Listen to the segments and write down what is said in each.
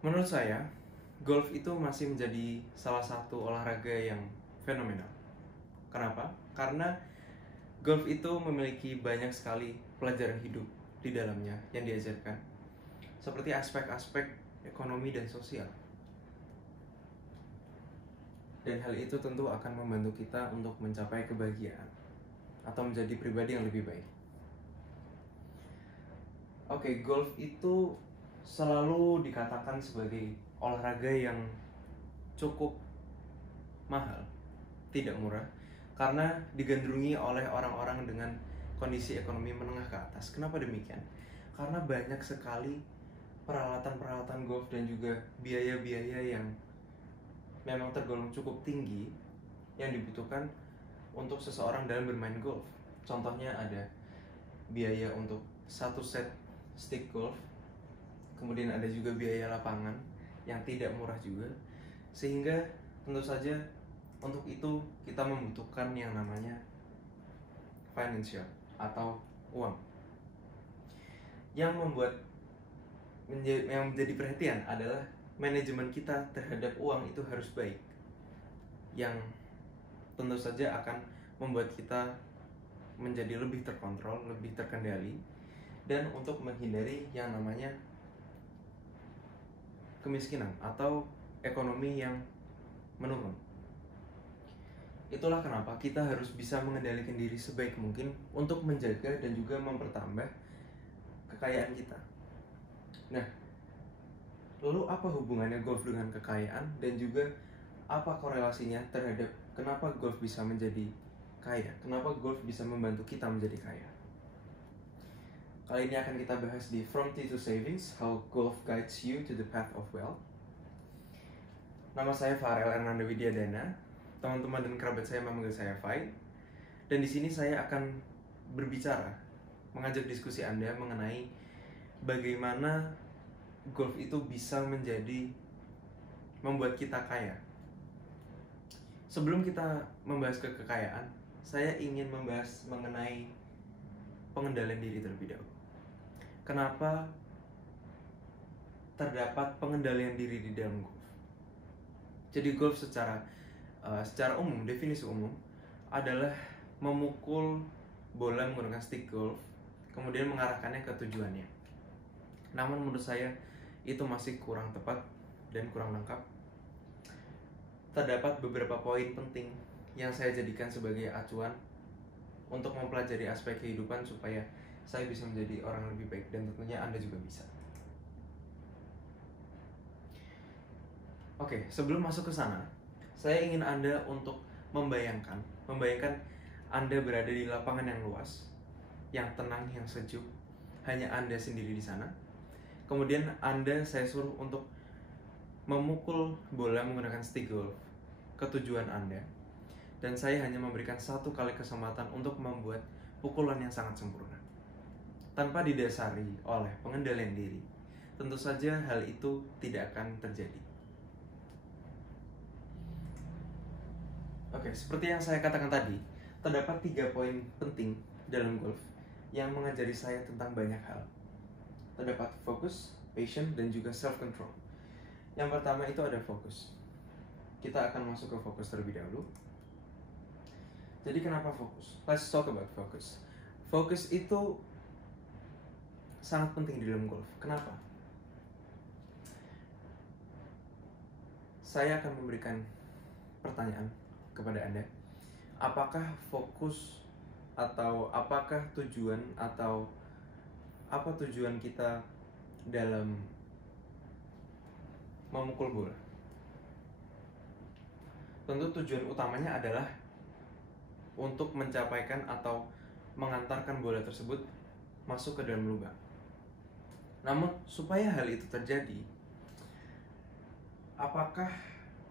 Menurut saya, golf itu masih menjadi salah satu olahraga yang fenomenal. Kenapa? Karena golf itu memiliki banyak sekali pelajaran hidup di dalamnya yang diajarkan, seperti aspek-aspek ekonomi dan sosial. Dan hal itu tentu akan membantu kita untuk mencapai kebahagiaan atau menjadi pribadi yang lebih baik. Oke, golf itu selalu dikatakan sebagai olahraga yang cukup mahal, tidak murah, karena digandrungi oleh orang-orang dengan kondisi ekonomi menengah ke atas. Kenapa demikian? Karena banyak sekali peralatan-peralatan golf dan juga biaya-biaya yang memang tergolong cukup tinggi yang dibutuhkan untuk seseorang dalam bermain golf. Contohnya ada biaya untuk satu set stick golf, kemudian ada juga biaya lapangan yang tidak murah juga, sehingga tentu saja untuk itu kita membutuhkan yang namanya financial atau uang. Yang menjadi perhatian adalah manajemen kita terhadap uang itu harus baik, yang tentu saja akan membuat kita menjadi lebih terkontrol, lebih terkendali, dan untuk menghindari yang namanya kemiskinan atau ekonomi yang menurun. Itulah kenapa kita harus bisa mengendalikan diri sebaik mungkin untuk menjaga dan juga mempertambah kekayaan kita. Nah, lalu apa hubungannya golf dengan kekayaan dan juga apa korelasinya terhadap kenapa golf bisa menjadi kaya? Kenapa golf bisa membantu kita menjadi kaya? Kali ini akan kita bahas di From Tea to Savings, How Golf Guides You to the Path of Wealth. Nama saya Farel Hernando Widyadana. Teman-teman dan kerabat saya memanggil saya Fai. Dan di sini saya akan berbicara, mengajak diskusi Anda mengenai bagaimana golf itu bisa membuat kita kaya. Sebelum kita membahas kekayaan, saya ingin membahas mengenai pengendalian diri terlebih dahulu. Kenapa terdapat pengendalian diri di dalam golf? Jadi golf secara umum, definisi umum adalah memukul bola menggunakan stick golf, kemudian mengarahkannya ke tujuannya. Namun menurut saya itu masih kurang tepat dan kurang lengkap. Terdapat beberapa poin penting yang saya jadikan sebagai acuan untuk mempelajari aspek kehidupan supaya saya bisa menjadi orang yang lebih baik, dan tentunya Anda juga bisa. Oke, sebelum masuk ke sana, saya ingin Anda untuk membayangkan Anda berada di lapangan yang luas, yang tenang, yang sejuk, hanya Anda sendiri di sana. Kemudian saya suruh untuk memukul bola menggunakan stick golf ke tujuan Anda, dan saya hanya memberikan satu kali kesempatan untuk membuat pukulan yang sangat sempurna tanpa didasari oleh pengendalian diri. Tentu saja hal itu tidak akan terjadi. Oke, seperti yang saya katakan tadi, terdapat 3 poin penting dalam golf yang mengajari saya tentang banyak hal. Terdapat fokus, passion, dan juga self-control. Yang pertama itu ada fokus. Kita akan masuk ke fokus terlebih dahulu. Jadi kenapa fokus? Let's talk about fokus. Fokus itu sangat penting di dalam golf. Kenapa? Saya akan memberikan pertanyaan kepada Anda. Apakah fokus atau apakah tujuan atau apa tujuan kita dalam memukul bola? Tentu tujuan utamanya adalah untuk mencapaikan atau mengantarkan bola tersebut masuk ke dalam lubang. Namun supaya hal itu terjadi, apakah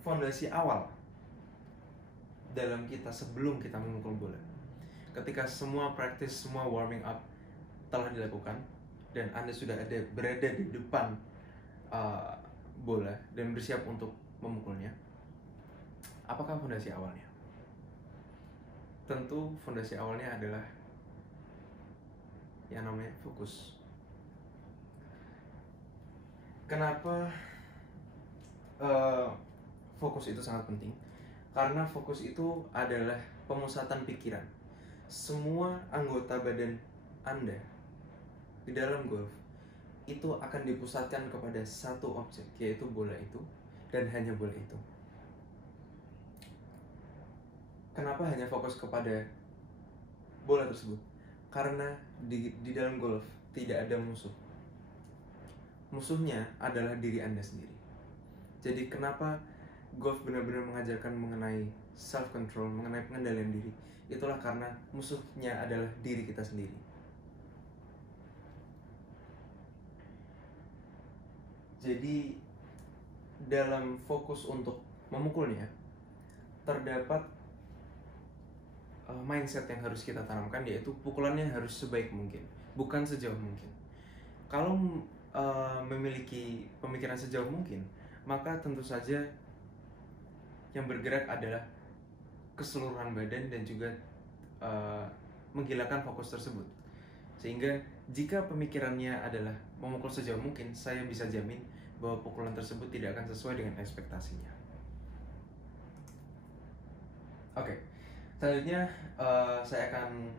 fondasi awal dalam kita sebelum kita memukul bola, ketika semua practice, semua warming up telah dilakukan dan Anda sudah berada di depan bola dan bersiap untuk memukulnya, apakah fondasi awalnya? Tentu fondasi awalnya adalah yang namanya fokus. Kenapa eh, fokus itu sangat penting, karena fokus itu adalah pemusatan pikiran. Semua anggota badan Anda di dalam golf itu akan dipusatkan kepada satu objek, yaitu bola itu, dan hanya bola itu. Kenapa hanya fokus kepada bola tersebut? Karena di dalam golf tidak ada musuh. Musuhnya adalah diri Anda sendiri. Jadi kenapa golf benar-benar mengajarkan mengenai self control, mengenai pengendalian diri? Itulah karena musuhnya adalah diri kita sendiri. Jadi dalam fokus untuk memukulnya terdapat mindset yang harus kita tanamkan, yaitu pukulannya harus sebaik mungkin, bukan sejauh mungkin. Kalau memiliki pemikiran sejauh mungkin, maka tentu saja yang bergerak adalah keseluruhan badan dan juga menghilangkan fokus tersebut. Sehingga jika pemikirannya adalah memukul sejauh mungkin, saya bisa jamin bahwa pukulan tersebut tidak akan sesuai dengan ekspektasinya. Oke, selanjutnya saya akan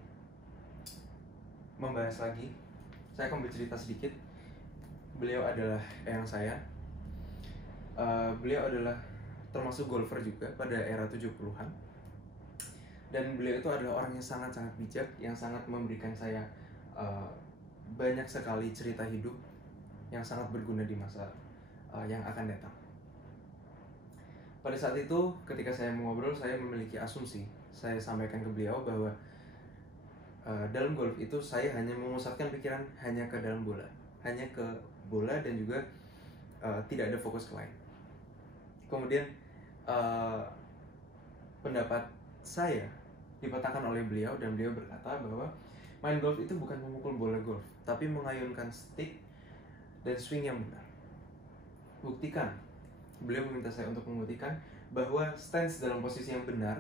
membahas lagi. Saya akan bercerita sedikit. Beliau adalah eyang saya. Beliau adalah termasuk golfer juga pada era 70-an. Dan beliau itu adalah orang yang sangat-sangat bijak, yang sangat memberikan saya banyak sekali cerita hidup yang sangat berguna di masa yang akan datang. Pada saat itu, ketika saya mengobrol, saya memiliki asumsi. Saya sampaikan ke beliau bahwa dalam golf itu saya hanya memusatkan pikiran hanya ke dalam bola, hanya ke bola dan juga tidak ada fokus ke lain. Kemudian pendapat saya dipatahkan oleh beliau dan beliau berkata bahwa main golf itu bukan memukul bola golf, tapi mengayunkan stick dan swing yang benar. Buktikan. Beliau meminta saya untuk membuktikan bahwa stance dalam posisi yang benar,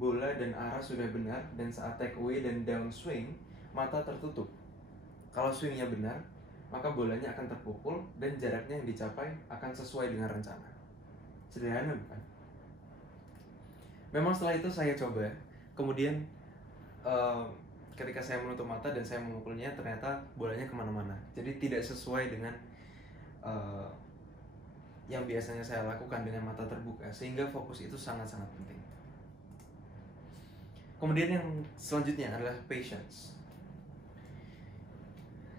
bola dan arah sudah benar, dan saat take away dan down swing, mata tertutup. Kalau swingnya benar, maka bolanya akan terpukul dan jaraknya yang dicapai akan sesuai dengan rencana. Sederhana bukan? Memang setelah itu saya coba. Kemudian ketika saya menutup mata dan saya memukulnya, ternyata bolanya kemana-mana. Jadi tidak sesuai dengan yang biasanya saya lakukan dengan mata terbuka, sehingga fokus itu sangat-sangat penting. Kemudian yang selanjutnya adalah patience.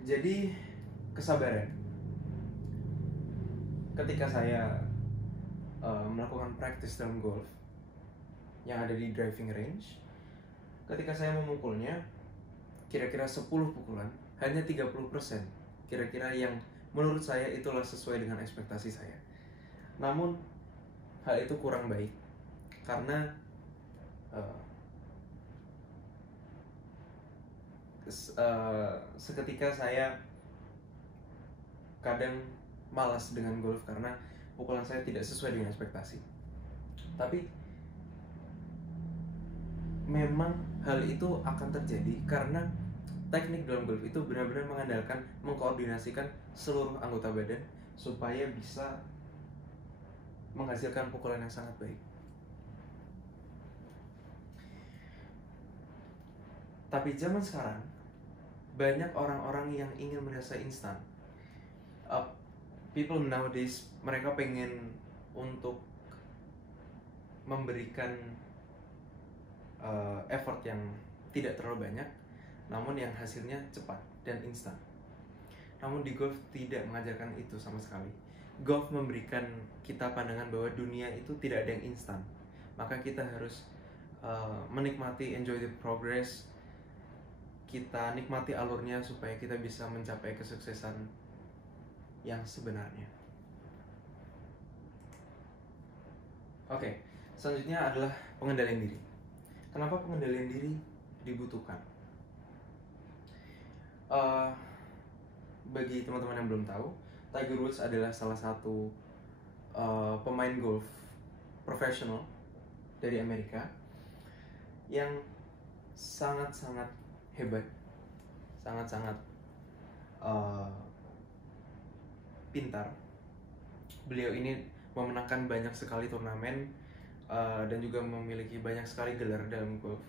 Jadi kesabaran. Ketika saya melakukan practice dalam golf yang ada di driving range, ketika saya memukulnya, kira-kira 10 pukulan, hanya 30% kira-kira yang menurut saya itulah sesuai dengan ekspektasi saya. Namun hal itu kurang baik karena seketika saya kadang malas dengan golf karena pukulan saya tidak sesuai dengan ekspektasi. Tapi memang hal itu akan terjadi karena teknik dalam golf itu benar-benar mengandalkan mengkoordinasikan seluruh anggota badan supaya bisa menghasilkan pukulan yang sangat baik. Tapi zaman sekarang banyak orang-orang yang ingin merasa instan. People nowadays, mereka pengen untuk memberikan effort yang tidak terlalu banyak, namun yang hasilnya cepat dan instan. Namun di golf tidak mengajarkan itu sama sekali. Golf memberikan kita pandangan bahwa dunia itu tidak ada yang instan. Maka kita harus menikmati, enjoy the progress. Kita nikmati alurnya supaya kita bisa mencapai kesuksesan yang sebenarnya. Oke, selanjutnya adalah pengendalian diri. Kenapa pengendalian diri dibutuhkan? Bagi teman-teman yang belum tahu, Tiger Woods adalah salah satu pemain golf profesional dari Amerika yang sangat-sangat hebat, sangat-sangat pintar. Beliau ini memenangkan banyak sekali turnamen dan juga memiliki banyak sekali gelar dalam golf.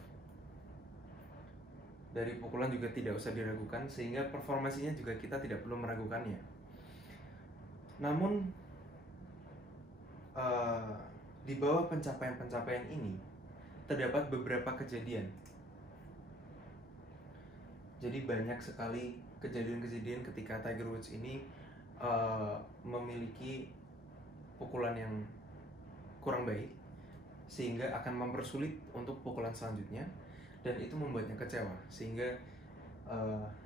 Dari pukulan juga tidak usah diragukan, sehingga performasinya juga kita tidak perlu meragukannya. Namun di bawah pencapaian-pencapaian ini terdapat beberapa kejadian. Jadi banyak sekali kejadian-kejadian ketika Tiger Woods ini memiliki pukulan yang kurang baik, sehingga akan mempersulit untuk pukulan selanjutnya, dan itu membuatnya kecewa, sehingga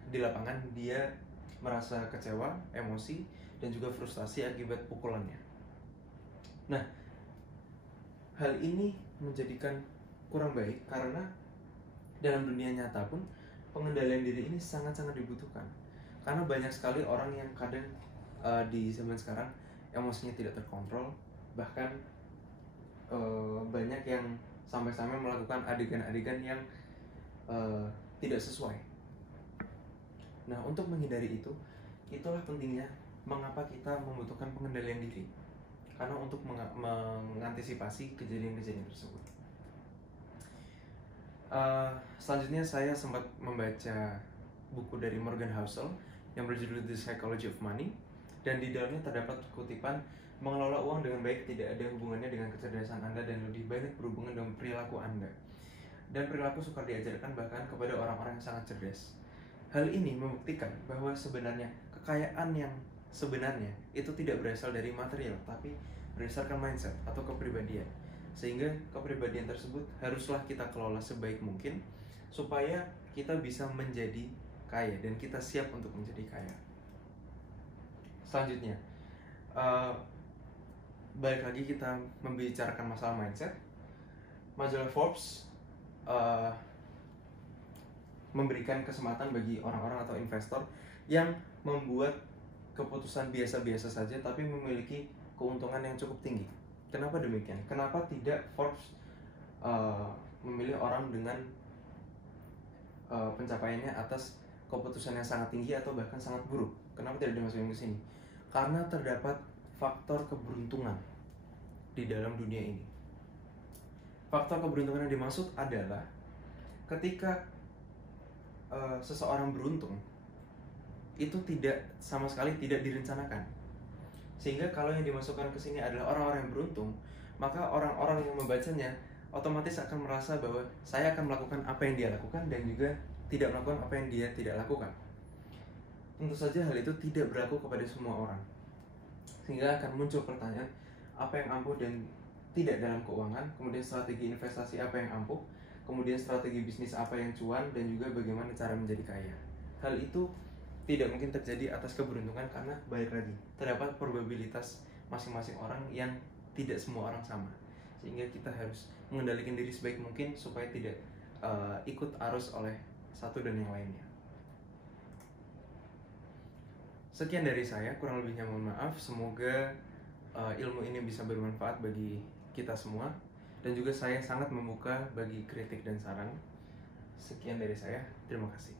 di lapangan dia merasa kecewa, emosi, dan juga frustasi akibat pukulannya. Nah, hal ini menjadikan kurang baik karena dalam dunia nyata pun pengendalian diri ini sangat-sangat dibutuhkan. Karena banyak sekali orang yang kadang di zaman sekarang emosinya tidak terkontrol, bahkan banyak yang sampai-sampai melakukan adegan-adegan yang tidak sesuai. Nah, untuk menghindari itu, itulah pentingnya mengapa kita membutuhkan pengendalian diri. Karena untuk mengantisipasi kejadian-kejadian tersebut. Selanjutnya saya sempat membaca buku dari Morgan Housel yang berjudul The Psychology of Money, dan di dalamnya terdapat kutipan, mengelola uang dengan baik tidak ada hubungannya dengan kecerdasan Anda dan lebih banyak berhubungan dengan perilaku Anda. Dan perilaku sukar diajarkan bahkan kepada orang-orang yang sangat cerdas. Hal ini membuktikan bahwa sebenarnya kekayaan yang sebenarnya itu tidak berasal dari material, tapi berdasarkan mindset atau kepribadian. Sehingga kepribadian tersebut haruslah kita kelola sebaik mungkin supaya kita bisa menjadi kaya dan kita siap untuk menjadi kaya. Selanjutnya, balik lagi kita membicarakan masalah mindset. Majalah Forbes memberikan kesempatan bagi orang-orang atau investor yang membuat keputusan biasa-biasa saja tapi memiliki keuntungan yang cukup tinggi. Kenapa demikian? Kenapa tidak Forbes memilih orang dengan pencapaiannya atas keputusan yang sangat tinggi atau bahkan sangat buruk? Kenapa tidak dimasukin ke sini? Karena terdapat faktor keberuntungan di dalam dunia ini. Faktor keberuntungan yang dimaksud adalah ketika seseorang beruntung, itu tidak sama sekali tidak direncanakan. Sehingga kalau yang dimasukkan ke sini adalah orang-orang yang beruntung, maka orang-orang yang membacanya otomatis akan merasa bahwa saya akan melakukan apa yang dia lakukan dan juga tidak melakukan apa yang dia tidak lakukan. Tentu saja hal itu tidak berlaku kepada semua orang. Sehingga akan muncul pertanyaan, apa yang ampuh dan tidak dalam keuangan, kemudian strategi investasi apa yang ampuh, kemudian strategi bisnis apa yang cuan, dan juga bagaimana cara menjadi kaya. Hal itu tidak mungkin terjadi atas keberuntungan karena balik lagi terdapat probabilitas masing-masing orang yang tidak semua orang sama, sehingga kita harus mengendalikan diri sebaik mungkin supaya tidak ikut arus oleh satu dan yang lainnya. Sekian dari saya, kurang lebihnya mohon maaf. Semoga ilmu ini bisa bermanfaat bagi kita semua, dan juga saya sangat membuka bagi kritik dan saran. Sekian dari saya, terima kasih.